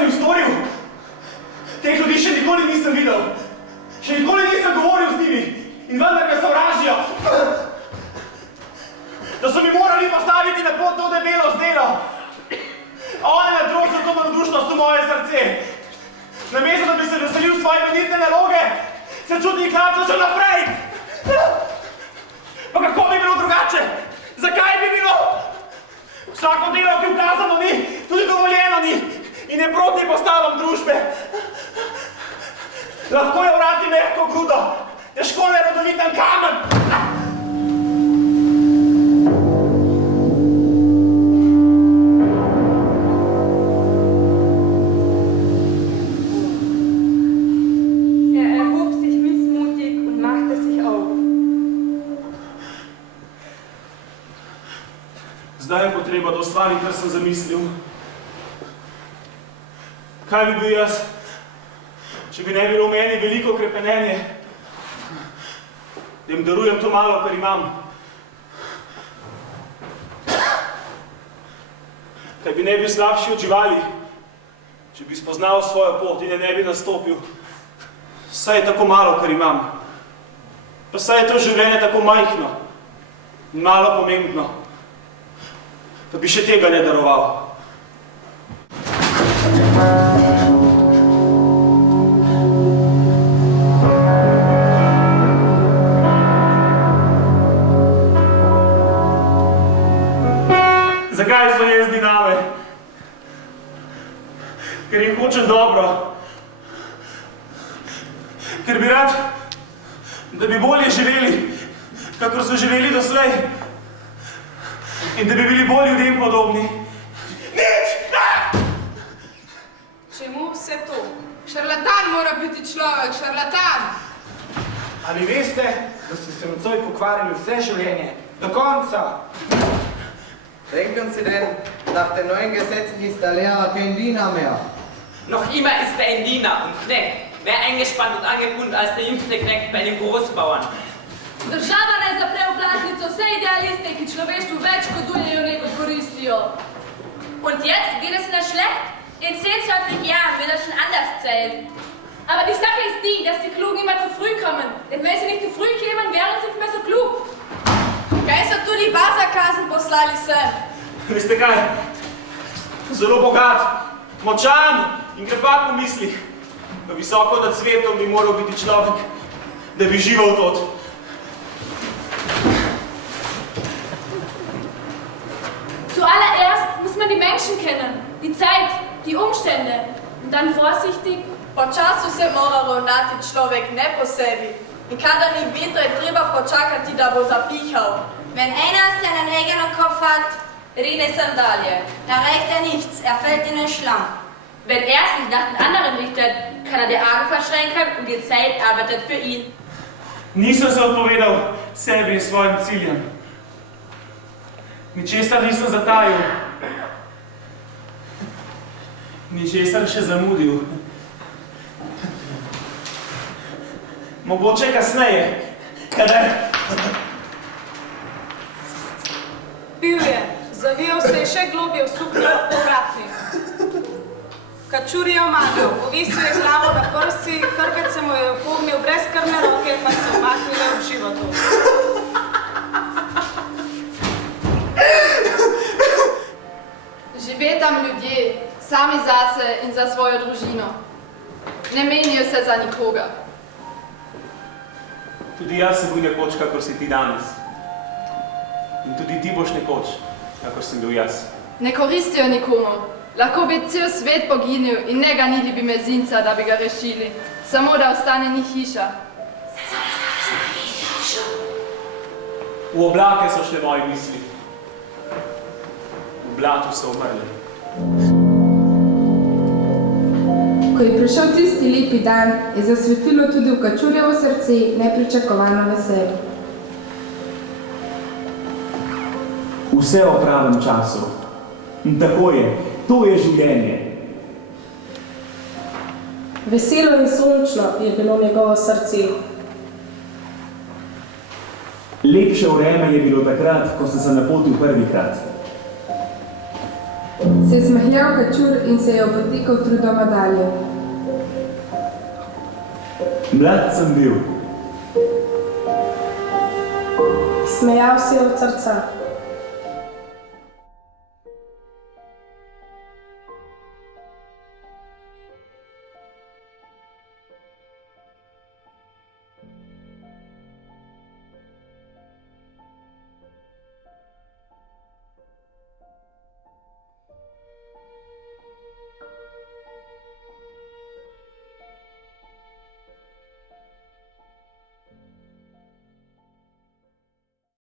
sem jim storil? Teh ljudi še nikoli nisem videl. Še nikoli nisem govoril z njimi. In vendar me sovražijo. Da so mi morali postaviti na pot to debelo zdelo. A one ne trošijo to malodušnost v moje srce. Namesto, da bi se veselil svoje benitne naloge, se čudnik napca še naprej. Pa kako bi bilo drugače? Zakaj bi bilo? Vsako delo, ki ukazano ni, tudi dovoljeno ni in je proti postavam družbe. Lahko je vrati mehko grudo, težko je rodoviten kamen. Zdaj je potreba, da ustvarim, kar sem zamislil. Kaj bi bil jaz, če bi ne bilo v meni veliko krepenenje, da jim darujem to malo, kar imam. Kaj bi ne bil slabši od živali, če bi spoznal svojo pot in je ne bi nastopil. Saj je tako malo, kar imam. Pa saj je to življenje tako majhno in malo pomembno. Pa bi še tega ne daroval. Zakaj so jezni name? Ker jim hočem dobro. Ker bi rad, da bi bolje živeli, kakor so živeli doslej. In da bi bili bolj ljudem podobni. Nič! Čemu vse to? Šarlatan mora biti človek, šarlatan! Ali veste, da ste se nocoj pokvarili vse življenje? Do konca! Denken Sie denn, nach den neuen Gesetzen ist der Lehrer kein Diener mehr? Noch immer ist er ein Diener und Knecht, mehr eingespannt und angebunden als der jüngste Knecht bei den Großbauern. Država ne zapre v platnico vse idealiste, ki človeštvu več škodujejo, nego koristijo. Und jetzt geht es mir schlecht? In 10, 20 Jahren wird das schon anders zählen. Aber die Sache ist die, dass die Klugen immer zu früh kommen. Denn wenn sie nicht zu früh kämen, wären sie nicht mehr so klug. Kaj so tudi vas za kazen poslali sem? Veste kaj? Zelo bogat, močan in grepak v mislih. Visoko nad svetom bi moral biti človek, da bi živel tot. Zuallererst muss man die Menschen kennen, die Zeit, die Umstände und dann vorsichtig. Počasu se mora ravnati človek ne po sebi. In kadar ni vetra, je treba počakati, da bo zapihal. Wenn einer seinen eigenen Kopf hat, rede Sandalien. dann regt er nichts, er fällt in den Schlamm. Wenn er sich nach den anderen richtet, kann er die Augen verschränken und die Zeit arbeitet für ihn. Nisem se odpovedal sebi in svojim ciljem. Ničesar nisem zatajil. Ničesar še zamudil. Mogoče kasneje, kadar... Pil je, zavijal se je še globje v suknjo povratni. Kačur je omagal, povisil je glavo na prsi, hrbet se mu je upognil, brez krvne roke pa se omaknile v životu. Žive tam ljudje, sami zase in za svojo družino. Ne menijo se za nikoga. Tudi jaz sem bil nekoč, kakor si ti danes. In tudi ti boš nekoč, kakor sem bil jaz. Ne koristijo nikomu. Lahko bi cel svet poginil in ne ganili bi mezinca, da bi ga rešili. Samo da ostane ni hiša. V oblake so šle moje misli. V blatu so umrli. Ko je prišel tisti lepi dan, je zasvetilo tudi v Kačurjevo srce nepričakovano veselje. Vse o pravem času. In tako je. To je življenje. Veselo in sončno je bilo njegovo srce. Lepše vreme je bilo takrat, ko sem se napotil prvikrat. Se je smehljal Kačur in se je opotikal trudoma dalje. Mlad sem bil. Smejal se je od srca.